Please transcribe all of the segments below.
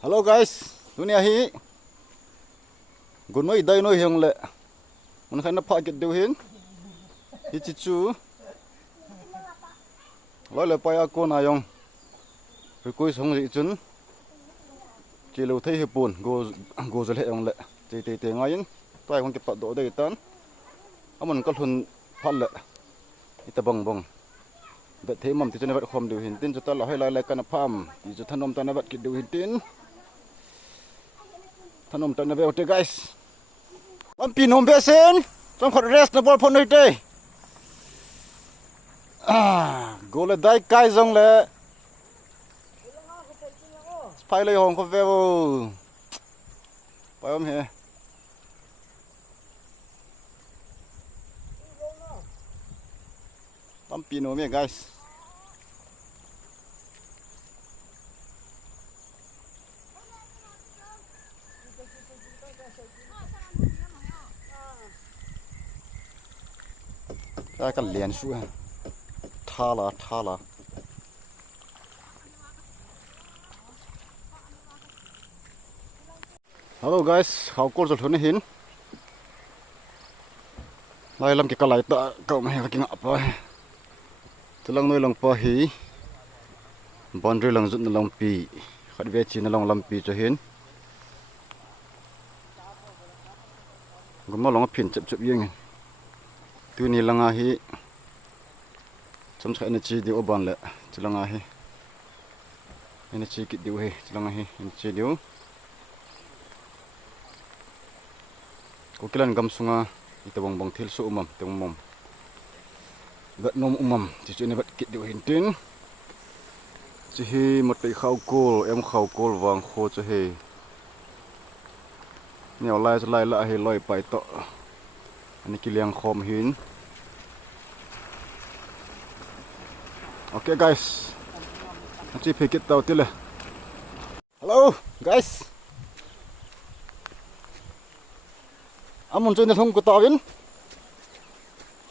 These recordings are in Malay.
Hello guys, dunia hi. Gun noi dai noi hiang le. Mun khan na pha kit deu hin. Hi chi chu. Loi le pa ya ko na yong. Ri koi song ri chun. Chi lo thei hi pun go zal he yong le. Te ngayin. Tai kon ki pa do dei tan. Amun kal hun phal le. Ita bong bong. Bet the mam ti chun vet khom deu hin tin chu ta la hai lai kan pham. Ti chu thanom ta na vet kit deu hin tin. Thanom ta na ve ote guys. Am pinom besen. Trong khot rest na bol phon noi te. Go le dai kai jong le. Phai le hong ko ve wo. Pai om he. Am pinom me guys. Cái cái liền xuống tha là hello guys how cool rồi thôn hin lại làm cái cá lại ta cậu mày cái ngọc rồi từ lần nuôi lòng po hí bọn rơi lòng rụt lòng pì khát về chỉ lòng làm pì cho hin cũng mà lòng pin chụp yên tu ni langa hi chomcha energy di oban le chilanga hi energy kit diu he chilanga hi energy diu KUKILAND GAMSUNG ita bong bong thil su umam teng mom gat nom umam chi chu ne vat kit diu hin tin chi hi mot pe khau kol em khau kol wang kho chu he neo lai la he loi pai to ani kiliang khom hin. Okay guys, nanti pikir tahu tu lah. Hello guys, amun tu ni thong ku tawin,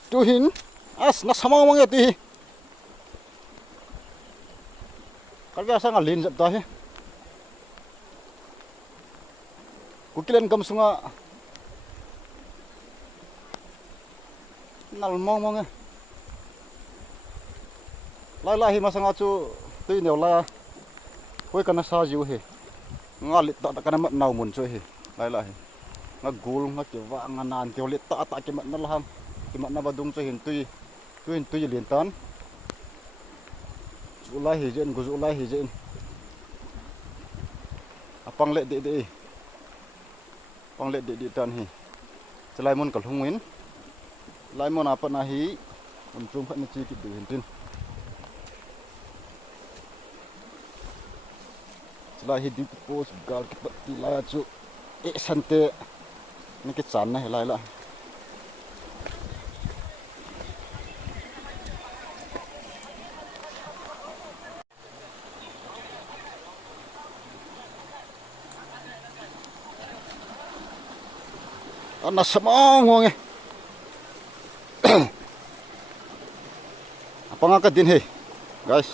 tu hin, as nak sama orang itu. Kalau biasa ngalin jap dah. KUKILAND GAMSUNG nal mong lai hi masang achu tui neu la hoi kana sa jiu he nga lit ta kana mat nau mun chu he lai hi nga gul nga ke wa nga nan ke lit ta ke mat na laham ke mat na badung chu hin tui lien tan chu lai hi jen gu zu lai hi jen apang le de pang le de tan hi chlai mun kal hungin lai mon apa na hi chung phat na chi ki du hin tin lai hi di post gal ki lai chu e sante ni ki chan na lai la ana samang nge apa ngaka din he guys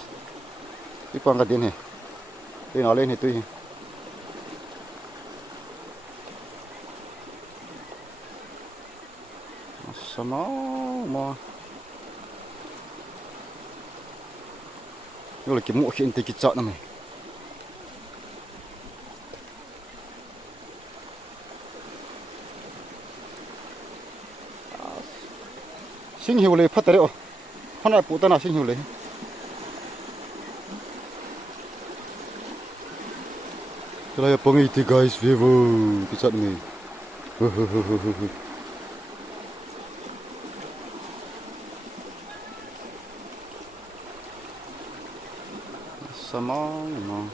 ipa ngaka din he tu nó lên thì tôi sao nó mà rồi cái mũ hiện thì cái chợ này sinh hiệu lấy phát đấy hôm nay phụ ta nào sinh hiệu lấy Saya pengiti guys, vivo pisat ni. Sama no.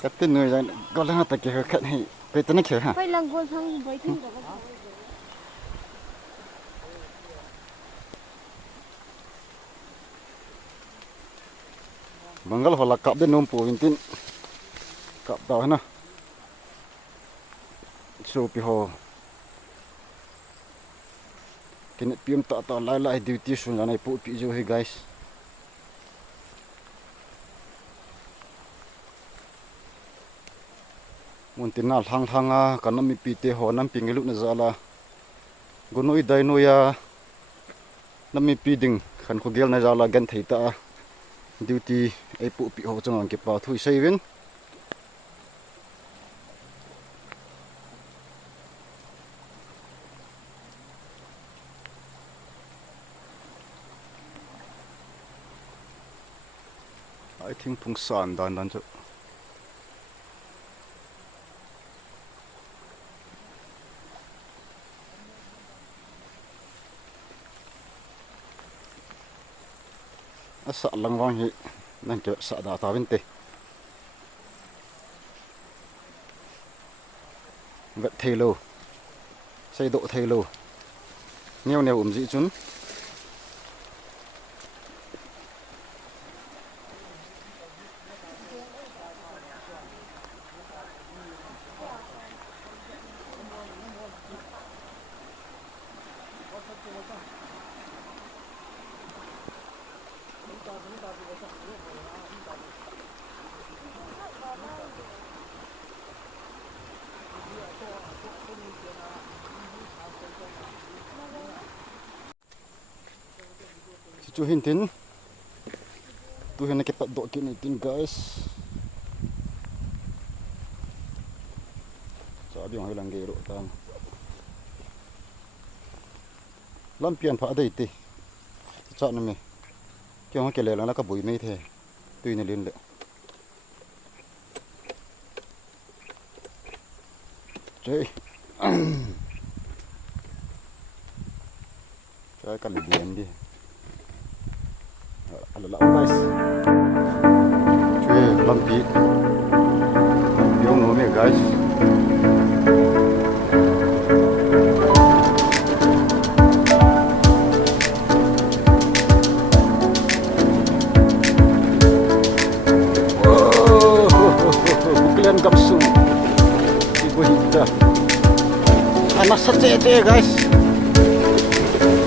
Cái tên người rằng có lẽ là tại cái khát hay cái tên nó kiểu hả? Phải lần qua xong với thêm được. Banggal hola kap de numpu intin kap tau na so pi ho kinet pim ta ta lai lai duty sun anai pu pi jo he guys. Muntin na thang thanga kanami pi te ho nam pingilu na zala gunoi dai no ya nami pi ding khan ko gel na zala gan theita duty ai pu pi ho chang ang ke pa thui seven I think phung san dan dan chu asa lang wang hi nan ke sa da ta vinte vet thelo sei độ thelo neo neo dị chun chu hin tin tu hin ke pat do kin tin guys sa bi hoi lang ge ro tam lam pian pha dei ti cha na me ke ho ke le la ka bui me the tu ne lin le chơi chơi cái biển đi là guys chơi làm gì nó nè guys KUKILAND GAMSUNG ibu hita anak secete guys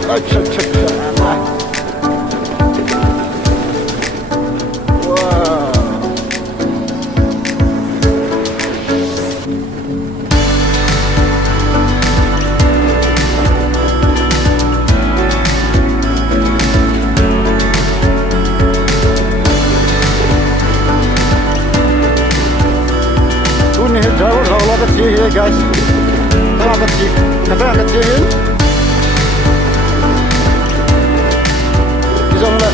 anak wow ini jauh lah kecil ya guys tengah kecil tengah kecil bisa lah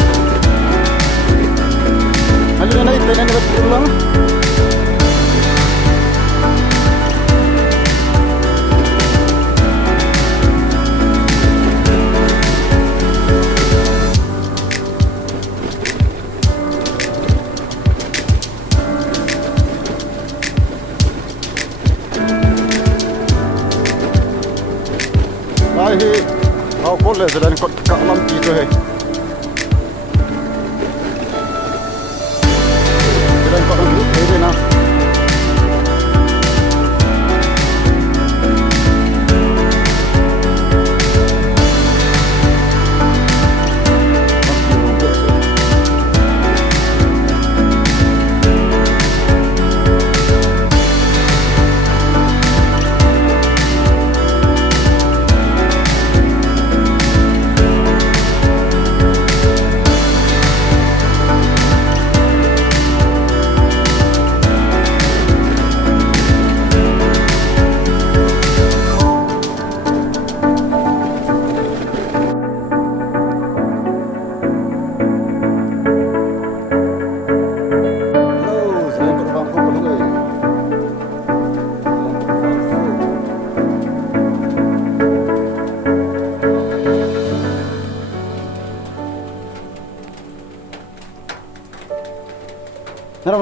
hanya naik dengan betul lah hi hau ko le dan ko ka lam ti to he dan ko lam ti he na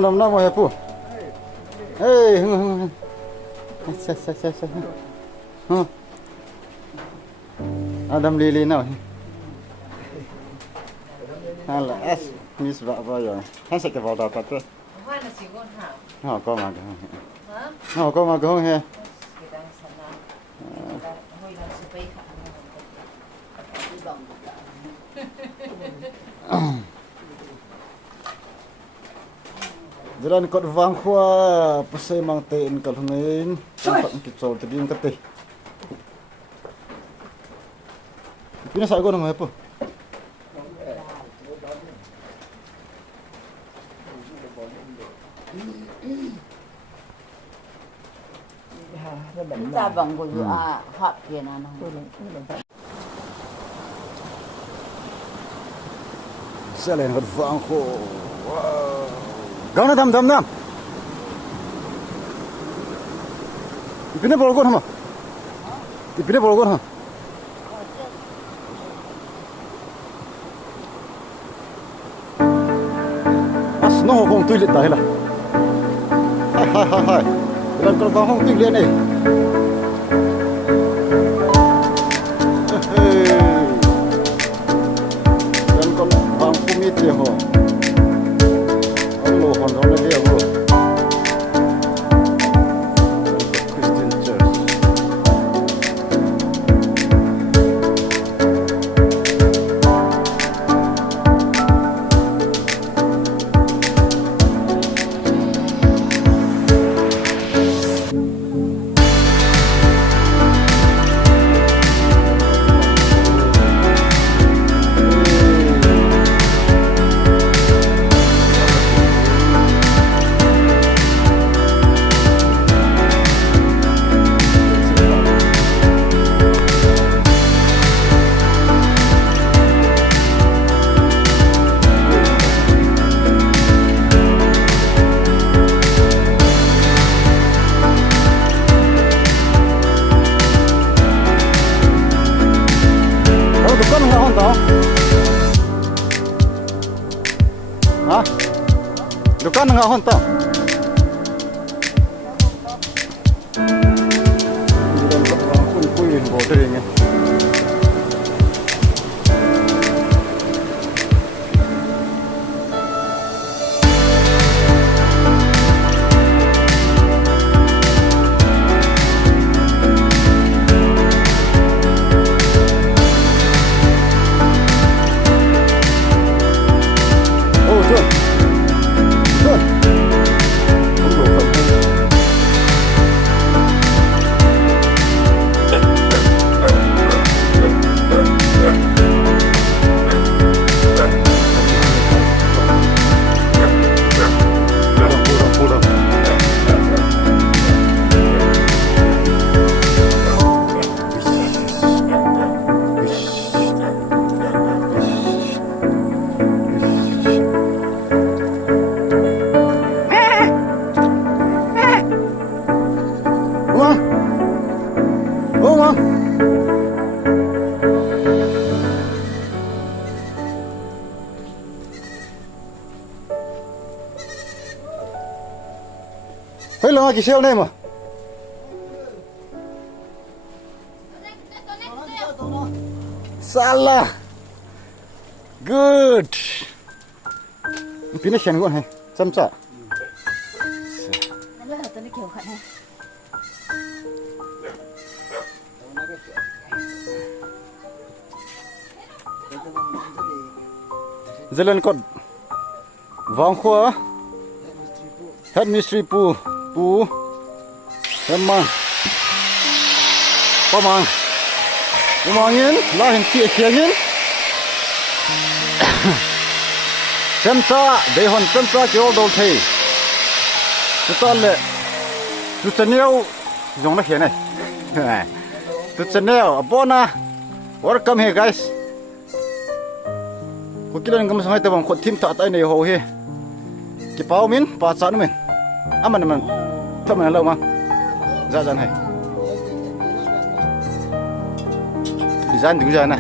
Nam mau ya pu. Hey. Sa. Adam lili now. Alas. มีสระว่าอย่างท่านใส่กระเป๋าดาวตัดเลย Hoa là chỉ con hảo. ห่อก็มาก็ Hả? ห่อก็มาก็เฮ้ Người ta sẵn nào. Hồi làm sự bấy khả năng. Đi bỏng. จะได้กดวางขวาภาษามังเตนกับเงินตั้งกิจโจทย์ดีมันก็ตีพี่น่าใส่ก้อนมาปุ๊บ Ta bỏng của dự họp kia nào nó. เสร็จแล้วกดวางขวาก้าวหน้าทำพี่น่าบอกก้อนทำมั้ยพี่น่าบอกก้อนฮะน้องคงตุยเล็ดได้ละฮ่าเรากำลังห้องตุยเล็ดนี่เรากำลังบางผู้มีเที่ยวเอาโลหะเราเลยเดียวคริสเตียนเชิร์ชDukaan nga honta. Hindi lang ba kuy-kuyin bo diri nga. Hey, lang kisel na mo. Salah. Good. Pinasyan ko he. Chomcha. Nó là tôi nó kiểu khẩn ha. Jalan kot. Vang khua. Head mystery pu. Pu Hemang Pamang Umangin Lahin Tia Kiangin Chomcha Dehon Chomcha Kiol Dol Thei Tutale Tutaneo Jong na hian ai Tutaneo Abona Welcome here guys Kukilan GAMSUNG hai tabang khot thim ta tai nei ho he Ki pau min pa cha nu men Aman man Thâm này lâu mà ra dần này design đứng ra này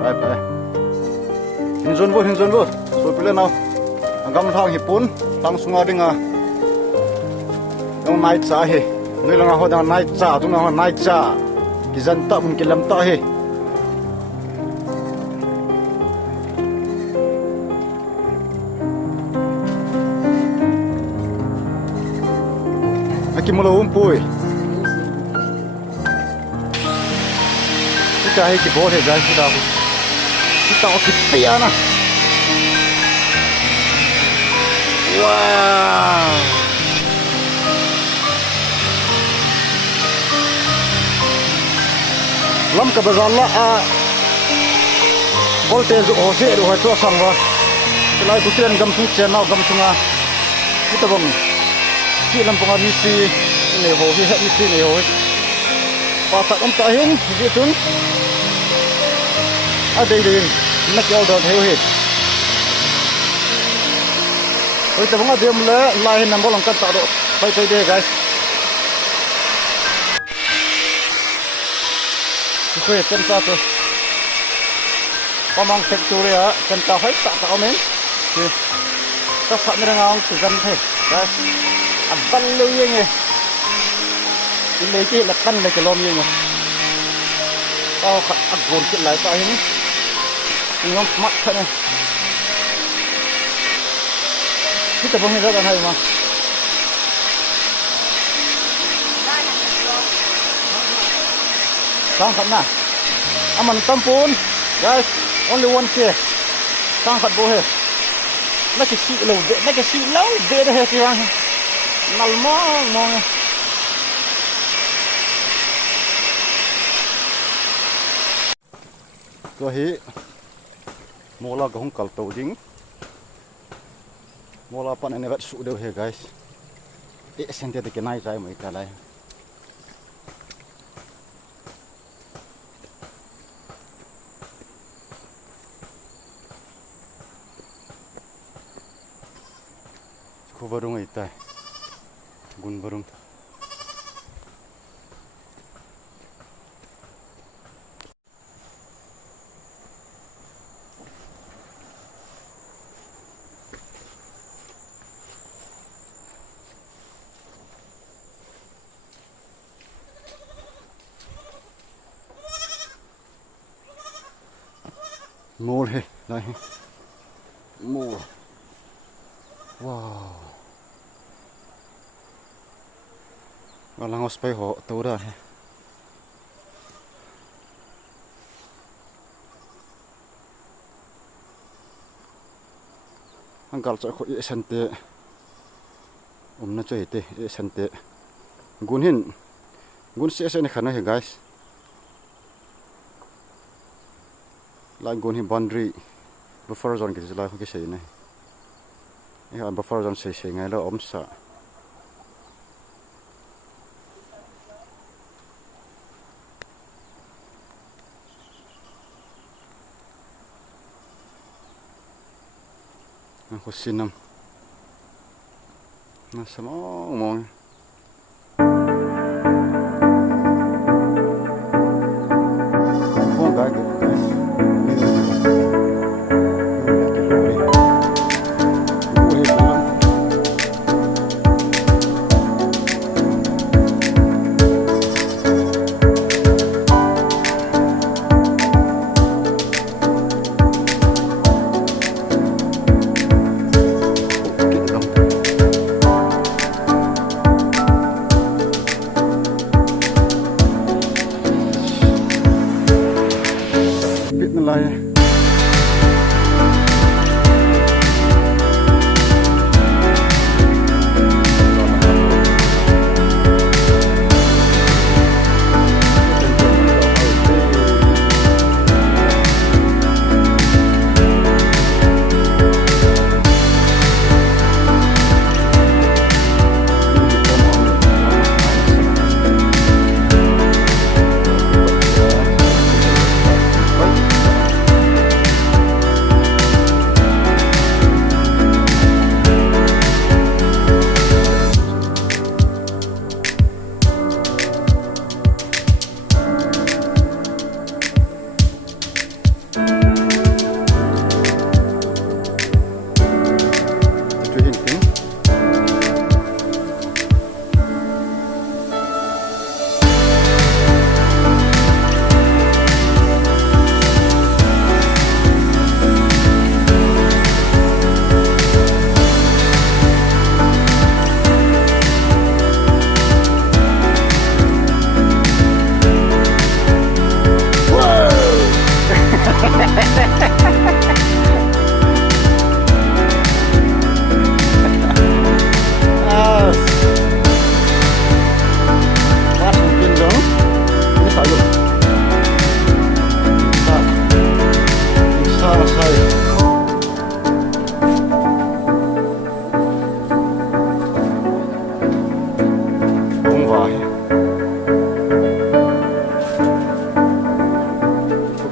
phải hình dung vô rồi bây giờ nào gam thang hiệp bốn tăng xuống ở đây à ông nai cha he người là họ đang nai cha chúng nó nai cha cái dân tâm cái lâm ta he Kaki mula umpui. Kita hiki boleh guys kita okey na. Wow. Lam ka bazalla voltage ose ro ha to sangwa. Kelai kukilan GAMSUNG channel GAMSUNga. Kita bang. Ki lam panga misi ne ho hi ha misi ne ho. Pasak ta hin ji tun. Ada din nak yo dot heu hi. Oi ta bang dem le lain nam bolong kan ta do. Pai de guys. Oke, kenta tu. Pamang factory ya, kenta hai tak kau men. Tak sak ni rengang segan he. Guys, abang lu ye ni. Ini ki lekan le kelom ye ni. Tao kat agon kit lai ta ini. Ini orang mak kan ni. Kita boleh jalan hai mah. Sangkat na. Aman tampun. Guys, only 1K. Sangkat bohe. Nak si lâu de dah tiang. Nalmong mong. Ko hi mola gong kal to ding. Mola pan ene vat su de he guys. Sente de kenai sai mai kalai. Ko barung itai gun barung mol he lai mol. Wow. Walang hospay ho tura he. Angkal cha ko sante na chai te sante gun se ne khana he guys. Lai gun hin boundary buffer zone ke jila ko ke sei ne. Ya buffer zone sei ngai lo sa. Aku sinam. Masa mau.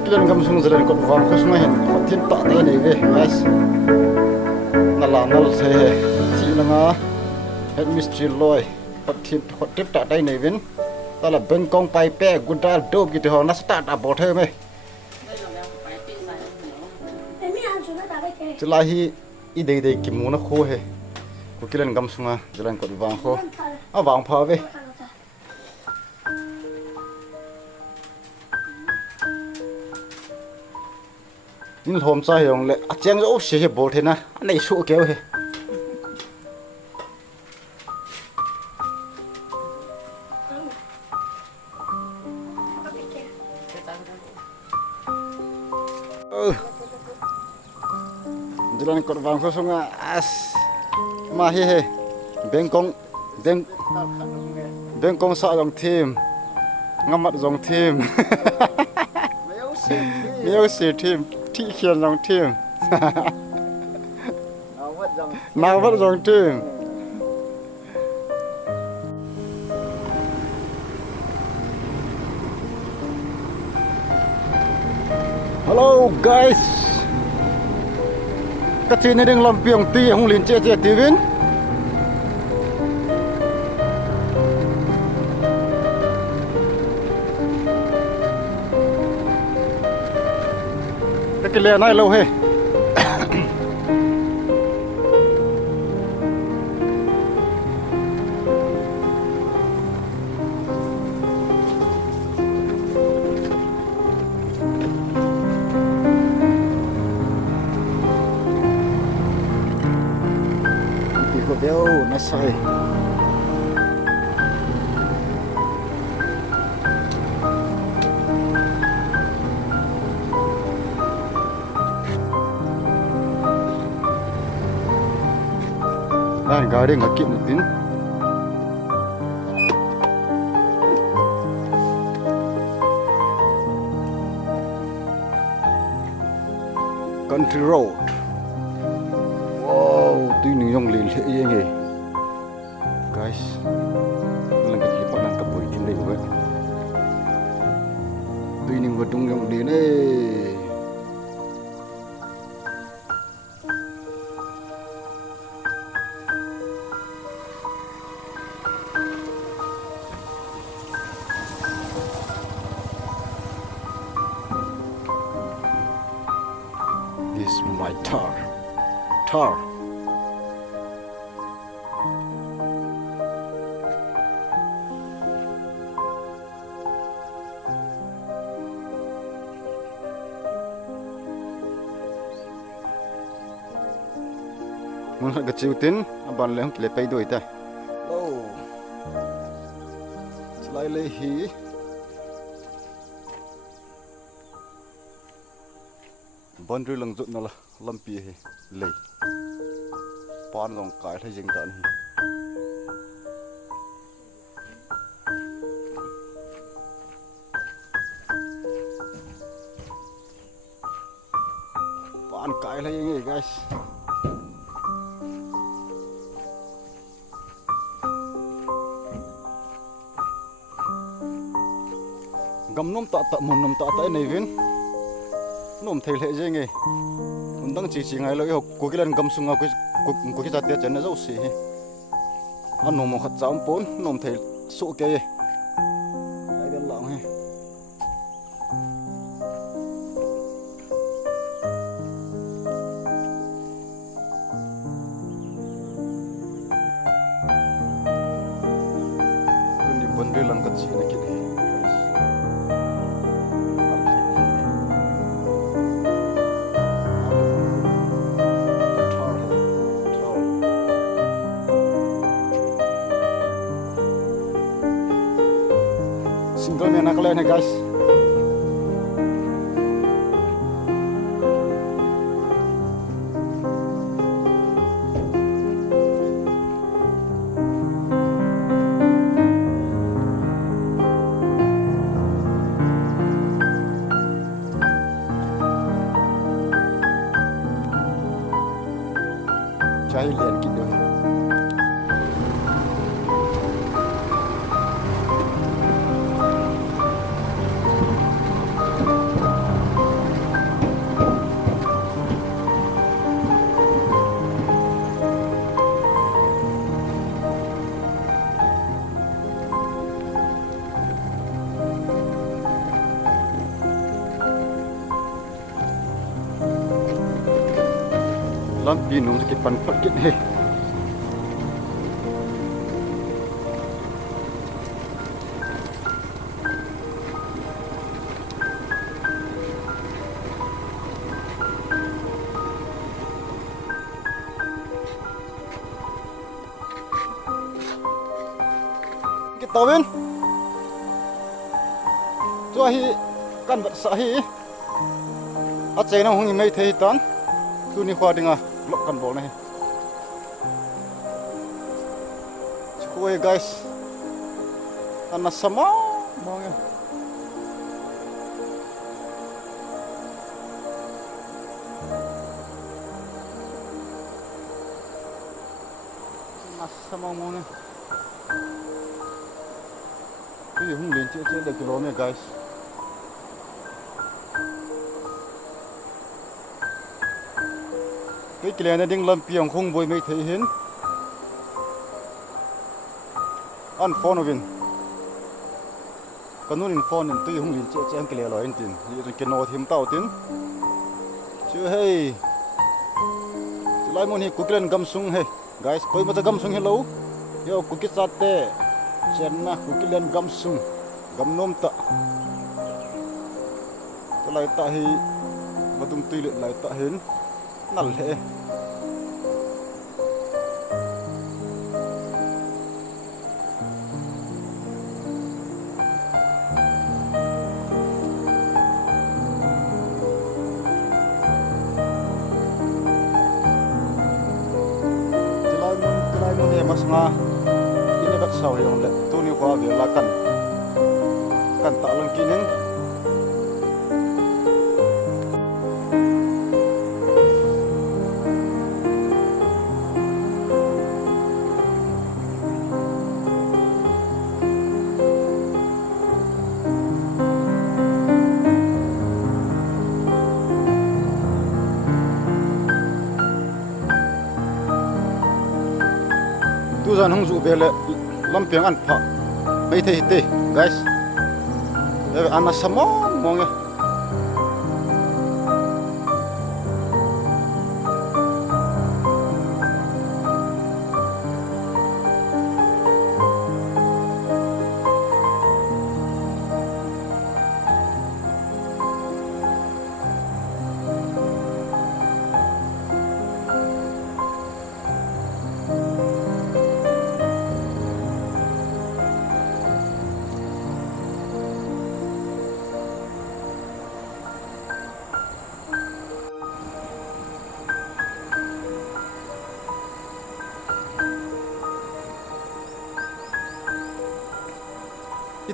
Kukilan GAMSUNG jalan kot vang khus mai hin tin ta te nei ve guys nalangal se chi langa head mystery loi tin tip ta te nei vin tala bengkong pai pe gudal dob gi te ho na start up bot he me chulai hi I dei ki mu na kho he Kukilan GAMSUNG jalan kot vang kho a wang pha ve in hom cha yong le a chang zo se he bol the na nei su keu he jalan kot wang kho sunga as ma he Bengkong sa dong team ngamat dong team Miêu si team Thị khiển dòng team nào vất dòng team hello guys các chị này đang làm việc tí không liền che tí vin cái lề này lâu he thì có béo nó sai dan garing ngakip natin country road wow tuy nung yong lil he ye guys lang ka lipat nang kapoy tin dei ba tuy ning godung yong din This is my tar. Mun hak gaciutin aban lehong kile pay doi ta. Oh. Selai lehi. Boundary lang zut na la lampi he lei pan long kai thai jing tan hi pan kai lai nge guys gam nom ta nei vin nom thei le je nge undang chi ngai lo ho Kukilan GAMSUNG ko ki ta te chen na zo si he an nom khat cham pon nom thei su ke ai ben lang he kun ni bondre lang kat chi na ki he single man nakala ne guys hi lian kit do lampi nung sakit pan pakit he kita win cho hi kan bat sa hi a chei na hung mai thei tan tu ni khwa dinga blok kan bol này Ôi guys ana sama mong ana sama mong cái gì không liền chưa được kilo này guys cái kia này đang làm piang không vui mấy thấy hin an phone ovin kanun in phone in tui hung lin che ang kile lo in tin ni ken no thim tau tin chu hey lai mon hi KUKILAND GAMSUNG hey guys koi ma GAMSUNG hello yo kuki sate chen na KUKILAND GAMSUNG gamnom ta lai ta hi badum tui le lai ta hin nal he mas nga ini kat saw yung le tu ni kwa bi la kan ta lang kinin tu zan hung zu be le lampiang an pha mai thei te guys ana samo mong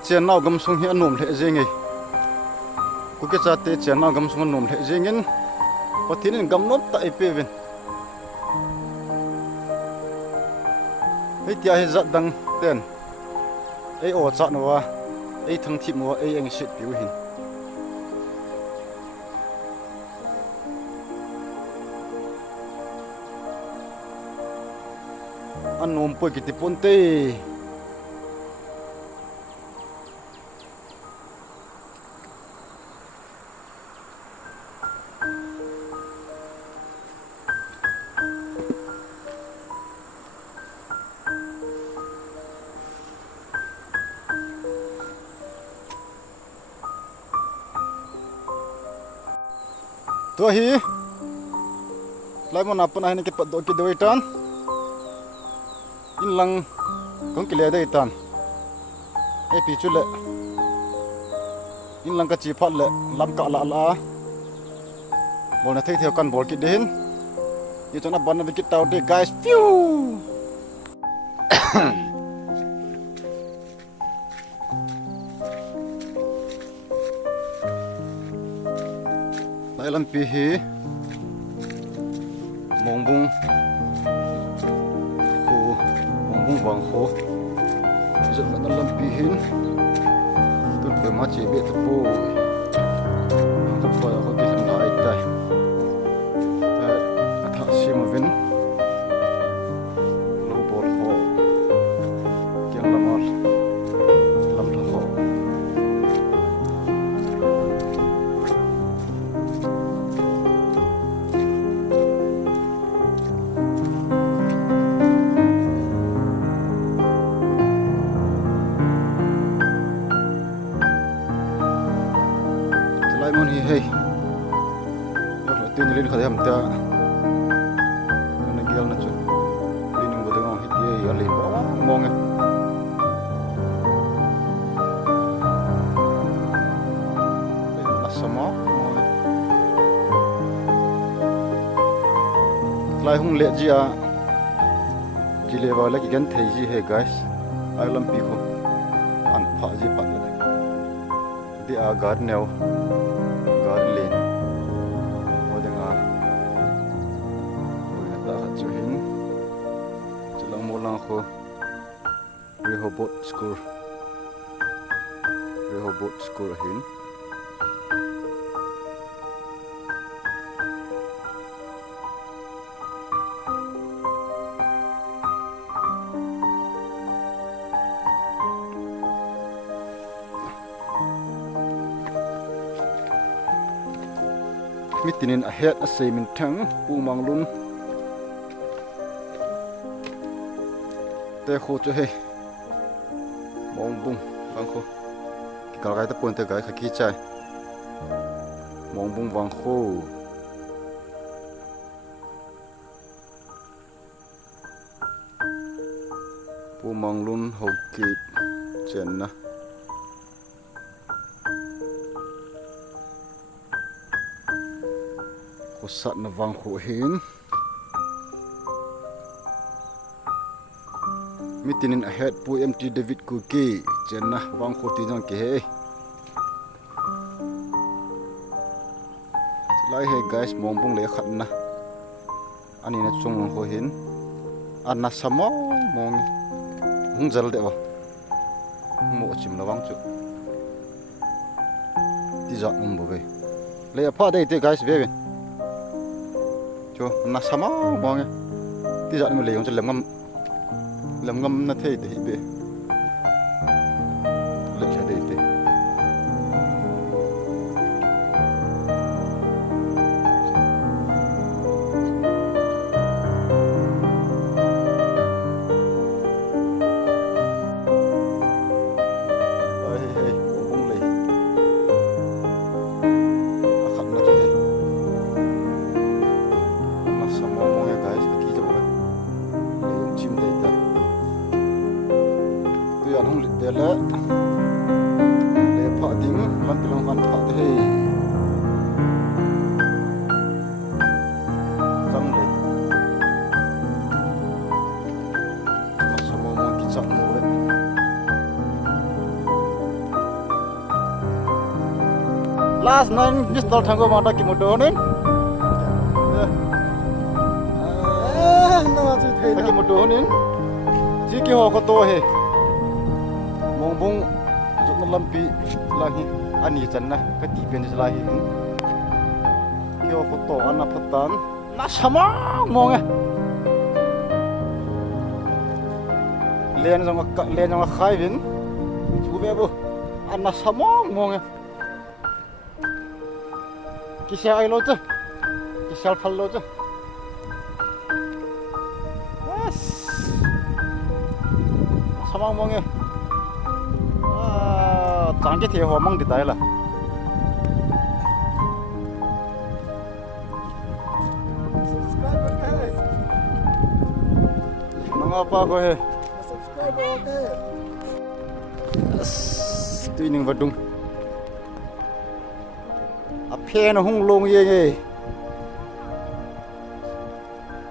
chen nau GAMSUNG hi anom the jeng ei kuki chate chen nau GAMSUNG anom the jeng in pathin in gamnop ta epevin hei tia hi zat dang ten ei o cha nowa ei thang thip mo ei eng sit piu hin anom poi ki ti ponte tu hi lai mon apa na ni ke pat do ki doi tan in lang kong ki le dei tan e pi chu le in lang ka chi phat le lam ka la la bol na thei theo kan bol ki den ye chona ban na ki tau de guys piu lam pi hi mong bung bung vàng khô rất là nó làm pi hin tôi phải mà chỉ biết tập bộ tập bộ có cái thằng lại đây thợ xí mà vin lô bột khô kiêng làm ăn làm thợ khô mon hi hey yo la tin lin khadam ta kana gel na chu tin ngo de ngong hit ye ya lin ba mong e la samo lai hung le ji a ji le wa la ki gan thei ji he guys ai lam pi ko an pha ji pat le di a gar neo garden odanga ta chuhin chulang molang kho Rehoboth school hin mitinin ahead a seimin thang pumang lun te kho chu he mong bung bang kho kal gai ta pon te gai khaki chai mong bung wang kho pumang lun ho ki chen na sat na wang kho hin mitinin ahead pu mt David kuki chenna wang kho ti jang ke he lai he guys mong bung le khat na ani na chung long kho hin anna samo mong hung jal de wa mo chim na wang chu ti ja bo ve le pha dei te guys ve cho na sama mong ti ja ni le yong lem ngam na thei de be le cha de te le pha ding lan pilong kan pha te sam le masamo mo ki chak mo le last night distal thango mata ki modo nen na chu thei ki modo nen ji ki ho ko to he bung jut na lampi lahi ani channa ka ti pen lahi kyo photo ana phatan na sama mong len jong khai vin chu be bu ana sama mong ki sa ai lo cha ki sal phal lo cha yes sama mong 장게 대 호망 디다이라 nangapa ko he subscribe okay tuining vadung a phen hung long ye nge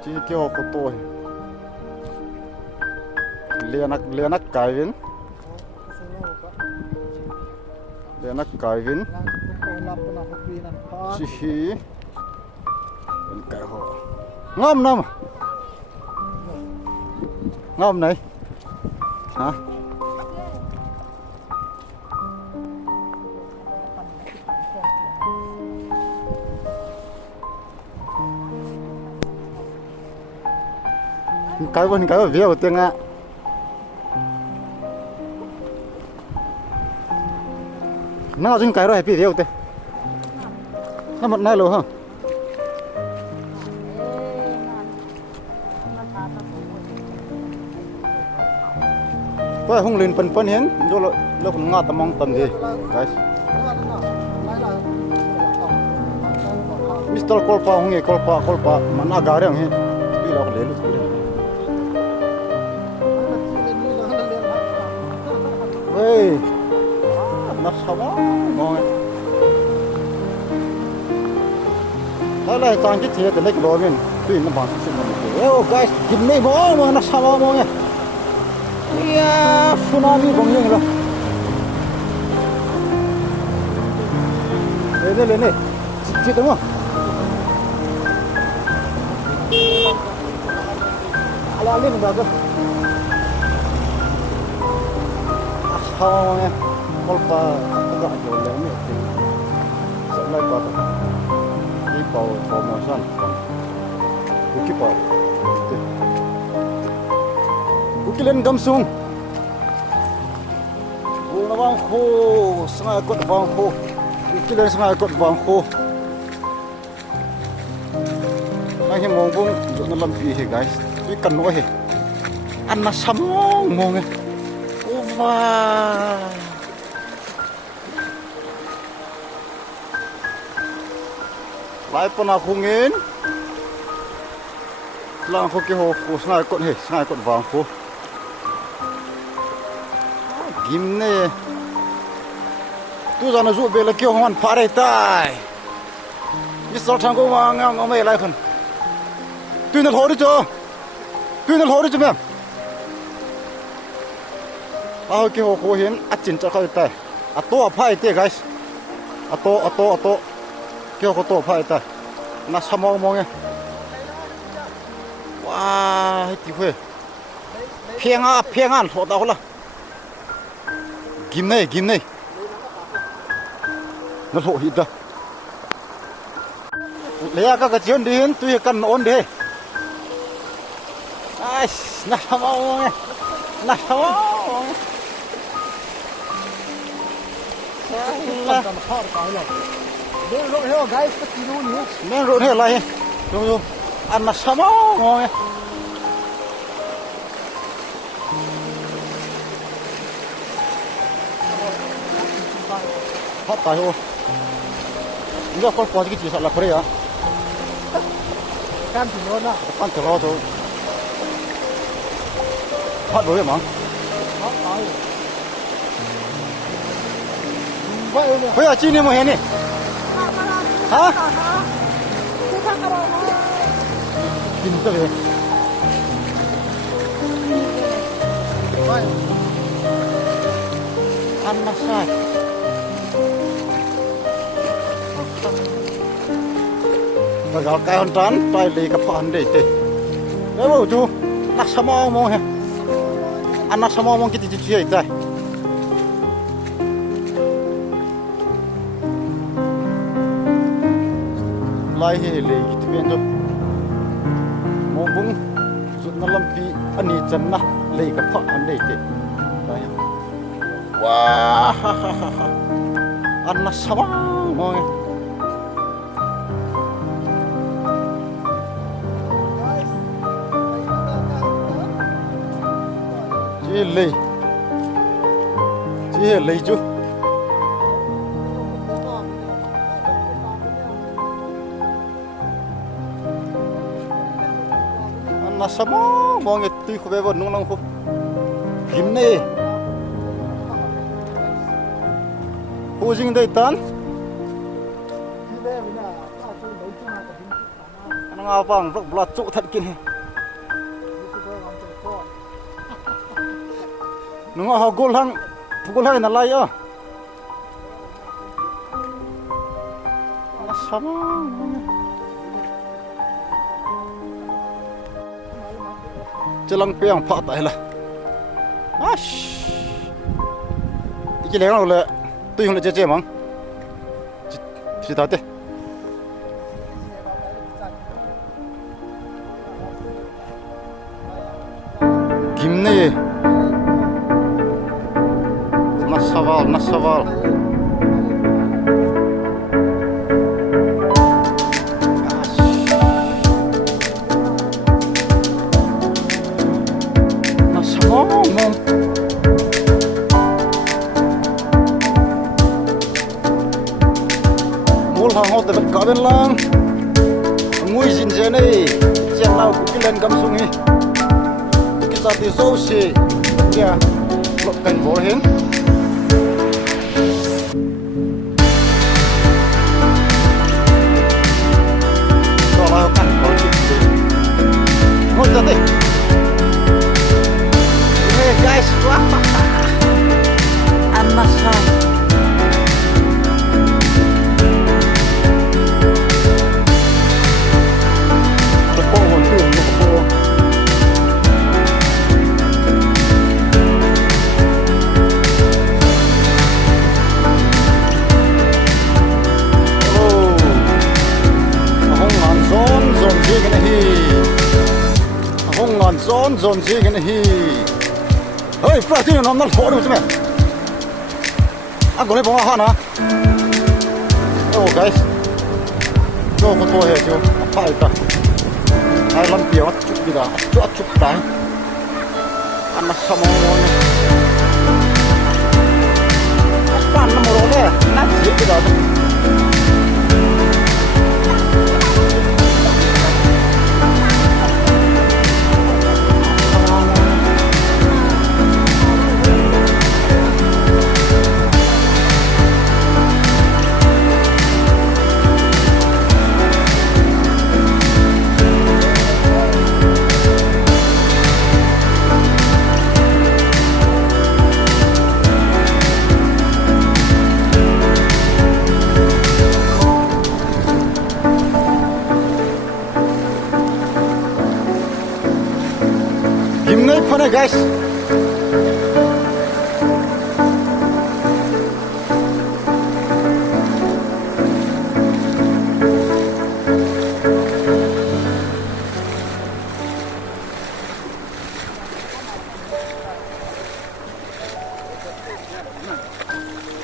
chi kyo ko to lenak kai vin lenak kai vin chi kai ho ngam này hả cái vào video tiếng ạ nó dùng cái rồi bị video thế nó một này luôn hả tôi không lên phân hiến rồi lúc ngã tầm mong tầm gì guys Mr. Kolpa không nghe Kolpa mà nó gà đấy không đi đâu lấy luôn Hey, nó sao đó ngon đấy là toàn cái thiệt để cái đồ mình tùy nó bằng oh guys nhìn mấy bó mà nó sao đó ngon yeah tsunami cũng như rồi lên này chị đúng không alo lên được rồi Hawanya kolpa agak jauh ni sebelai kata di bawah promotion kukipa kukilan gamsung bang ho sangat kot bang ho kukilan sangat kot bang ho nang hi mong bung na lam pi he guys pi kan no he an na samong mong he Wah, lại pun aku ngin, lang aku keho sengai kot vang aku, gimne, tu jangan zup bela keho man pare tai, misal tanggo mang amai lai pun, tu nak hori je mem. Aku kau hian acin cakap itu, atau apa itu guys, atau kau atau apa itu, nak sama omongnya, wah itu he, pengan, so tahu lah, gimne, nak so itu, lihat kakak cium dihin, tu ikan on deh, nak sama omongnya, nak sama. Men rộn hết lại, đúng ăn mà sao ngon nghe. Hot tài ho. Giờ con cái gì sao là thế à? Can thì luôn á. Can thì lo thôi. Hot rồi mà. Hot tài. Bây giờ chi này mà hẹn đi hả? Kim tới về ăn mà sai và gạo cay hoàn toàn tay lì cặp phản để tê đấy bố chú nát sao mong hả ăn nát sao mong cái gì vậy đây lai he le ki tben jo mong zut na lampi ani chan na le ka pha an dei te lai wa an na sawa mo ji le ju na samo mong itu ko be nung lang ko gimne hojing dai tan anh ngao bang vok bla chu thật kin nung ha gol hang na lai a na samo Celang piang pak tak lah. cái lẽ là tôi không là chơi mong chỉ tao thế kim này nasaval hàng hot tại cả bên lang ngui xin thế này chèn nào cũng cái lên GAMSUNG hi cái sao thì dâu xì kia lộc cảnh bó hến đó là cảnh bó chụp gì ngồi ra đây hey guys ăn mà sao zone gì cái này ơi phát triển nó khó được chứ mẹ anh có lấy bóng hoa hả oh guys đâu có thôi hết chứ phải ta ai làm việc chụp đi đã chụp đấy anh mà sao mà pan nó mồ đấy nát gì cái đó Gimana guys?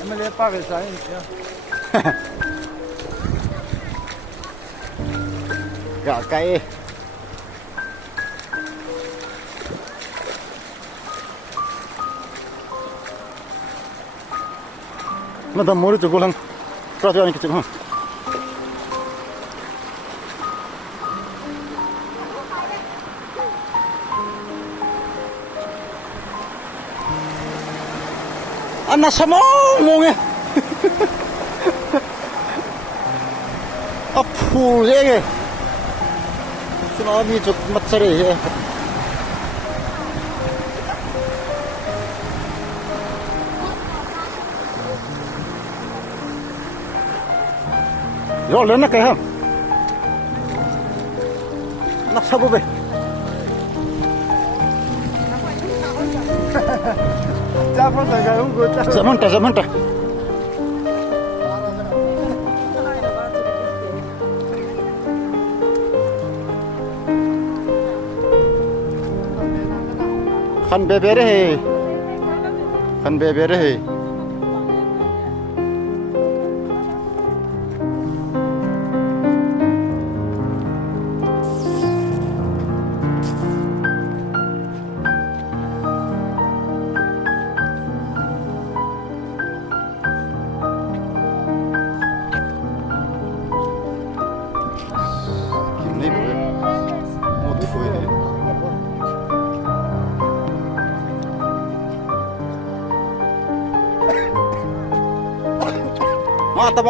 Em le pague sai. Gà cay. Mà tao mua cho cô lăng, cho anh cái chuyện không? Anh là sao mong nghe? 아 풀게 쓰나미 저 맛살이 해. rồi lớn là cái không nó sao bố về Chomcha khăn bê bê đấy khăn bê bê đấy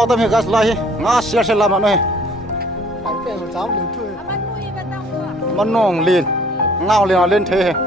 tao hiểu gas lại ngã xe làm nó mình nong liền ngao liền lên thế